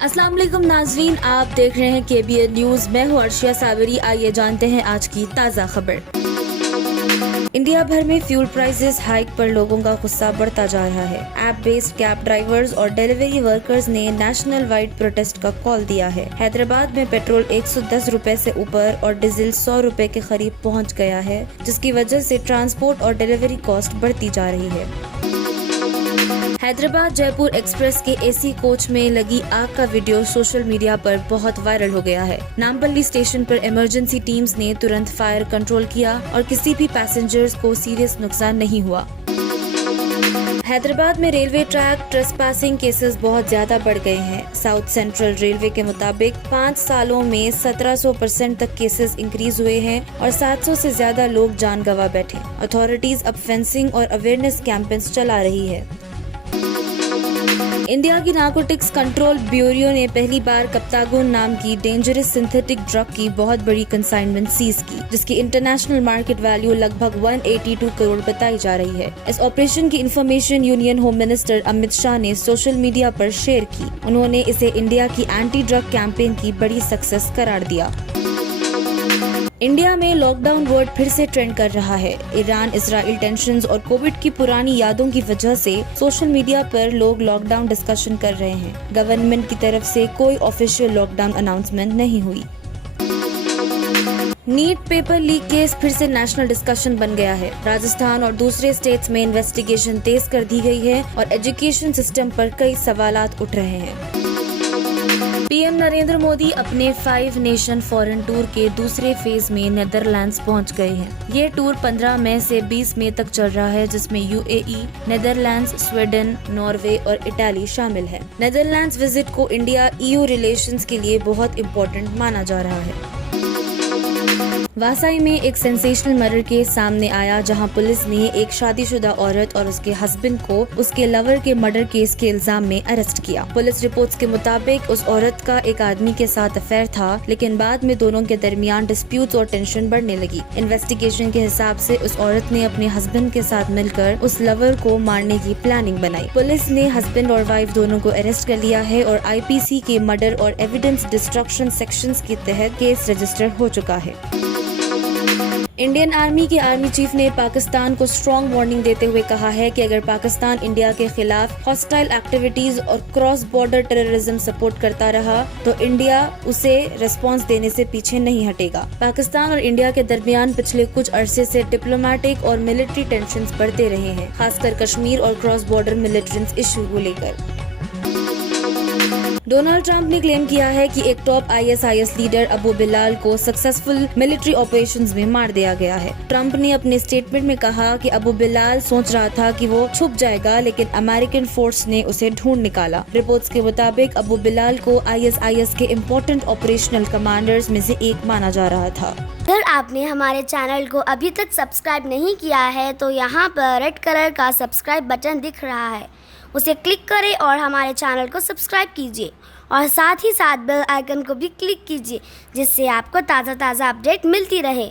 अस्सलाम वालेकुम नाजरीन, आप देख रहे हैं KBN न्यूज़। मैं हूँ अर्शिया सावरी। आइए जानते हैं आज की ताज़ा खबर। इंडिया भर में फ्यूल प्राइसेस हाइक पर लोगों का गुस्सा बढ़ता जा रहा है। ऐप बेस्ड कैब ड्राइवर्स और डिलीवरी वर्कर्स ने नेशनल वाइड प्रोटेस्ट का कॉल दिया है। हैदराबाद में पेट्रोल 110 रुपए से ऊपर और डीजल 100 रुपए के करीब पहुंच गया है, जिसकी वजह से ट्रांसपोर्ट और डिलीवरी कॉस्ट बढ़ती जा रही है। हैदराबाद जयपुर एक्सप्रेस के AC कोच में लगी आग का वीडियो सोशल मीडिया पर बहुत वायरल हो गया है। नामपल्ली स्टेशन पर इमरजेंसी टीम्स ने तुरंत फायर कंट्रोल किया और किसी भी पैसेंजर्स को सीरियस नुकसान नहीं हुआ। हैदराबाद में रेलवे ट्रैक ट्रेसपासिंग केसेस बहुत ज्यादा बढ़ गए हैं। साउथ सेंट्रल रेलवे के मुताबिक 5 सालों में 1700% तक केसेस इंक्रीज हुए हैं और 700 से ज्यादा लोग जान गंवा बैठे। अथॉरिटीज अब फेंसिंग और अवेयरनेस कैंपेन्स चला रही है। इंडिया की नारकोटिक्स कंट्रोल ब्यूरो ने पहली बार कप्तागोन नाम की डेंजरस सिंथेटिक ड्रग की बहुत बड़ी कंसाइनमेंट सीज की, जिसकी इंटरनेशनल मार्केट वैल्यू लगभग 182 करोड़ बताई जा रही है। इस ऑपरेशन की information union home minister Amit Shah ने सोशल मीडिया पर शेयर की। उन्होंने इसे इंडिया की एंटी ड्रग कैंपेन की बड़ी सक्सेस करार दिया। इंडिया में लॉकडाउन वर्ड फिर से ट्रेंड कर रहा है। ईरान इजराइल टेंशंस और कोविड की पुरानी यादों की वजह से सोशल मीडिया पर लोग लॉकडाउन डिस्कशन कर रहे हैं। गवर्नमेंट की तरफ से कोई ऑफिशियल लॉकडाउन अनाउंसमेंट नहीं हुई। नीट पेपर लीक केस फिर से नेशनल डिस्कशन बन गया है। राजस्थान और दूसरे स्टेट्स में इन्वेस्टिगेशन तेज कर दी गई है और एजुकेशन सिस्टम पर कई सवालात उठ रहे हैं। PM नरेंद्र मोदी अपने 5 नेशन फॉरेन टूर के दूसरे फेज में नीदरलैंड्स पहुंच गए हैं। ये टूर 15 मई से 20 मई तक चल रहा है, जिसमें UAE, नीदरलैंड्स, स्वीडन, नॉर्वे और इटाली शामिल है। नीदरलैंड्स विजिट को इंडिया EU रिलेशंस के लिए बहुत इम्पोर्टेंट माना जा रहा है। वासाई में एक सेंसेशनल मर्डर केस सामने आया, जहां पुलिस ने एक शादीशुदा औरत और उसके हस्बैंड को उसके लवर के मर्डर केस के इल्जाम में अरेस्ट किया। पुलिस रिपोर्ट्स के मुताबिक उस औरत का एक आदमी के साथ अफेयर था, लेकिन बाद में दोनों के दरमियान डिस्प्यूट्स और टेंशन बढ़ने लगी। इन्वेस्टिगेशन के हिसाब से उस औरत ने अपने हस्बैंड के साथ मिलकर उस लवर को मारने की प्लानिंग बनाई। पुलिस ने हस्बैंड और वाइफ दोनों को अरेस्ट कर लिया है और IPC के मर्डर और एविडेंस डिस्ट्रक्शन सेक्शंस के तहत केस रजिस्टर हो चुका है। इंडियन आर्मी के आर्मी चीफ ने पाकिस्तान को स्ट्रॉन्ग वार्निंग देते हुए कहा है कि अगर पाकिस्तान इंडिया के खिलाफ हॉस्टाइल एक्टिविटीज और क्रॉस बॉर्डर टेररिज्म सपोर्ट करता रहा तो इंडिया उसे रिस्पांस देने से पीछे नहीं हटेगा। पाकिस्तान और इंडिया के दरमियान पिछले कुछ अरसे से डिप्लोमेटिक और मिलिट्री टेंशंस बढ़ते रहे हैं, खासकर कश्मीर और क्रॉस बॉर्डर मिलिटेंस इश्यू को लेकर। डोनाल्ड ट्रंप ने क्लेम किया है कि एक top ISIS leader Abu Bilal को सक्सेसफुल मिलिट्री ऑपरेशंस में मार दिया गया है। ट्रंप ने अपने स्टेटमेंट में कहा कि अबू बिलाल सोच रहा था कि वो छुप जाएगा, लेकिन अमेरिकन फोर्स ने उसे ढूंढ निकाला। रिपोर्ट्स के मुताबिक अबू बिलाल को ISIS के इम्पोर्टेंट ऑपरेशनल कमांडर्स में से एक माना जा रहा था। अगर आपने हमारे चैनल को अभी तक सब्सक्राइब नहीं किया है तो यहाँ पर रेड कलर का सब्सक्राइब बटन दिख रहा है, उसे क्लिक करें और हमारे चैनल को सब्सक्राइब कीजिए और साथ ही साथ बेल आइकन को भी क्लिक कीजिए, जिससे आपको ताज़ा अपडेट मिलती रहे।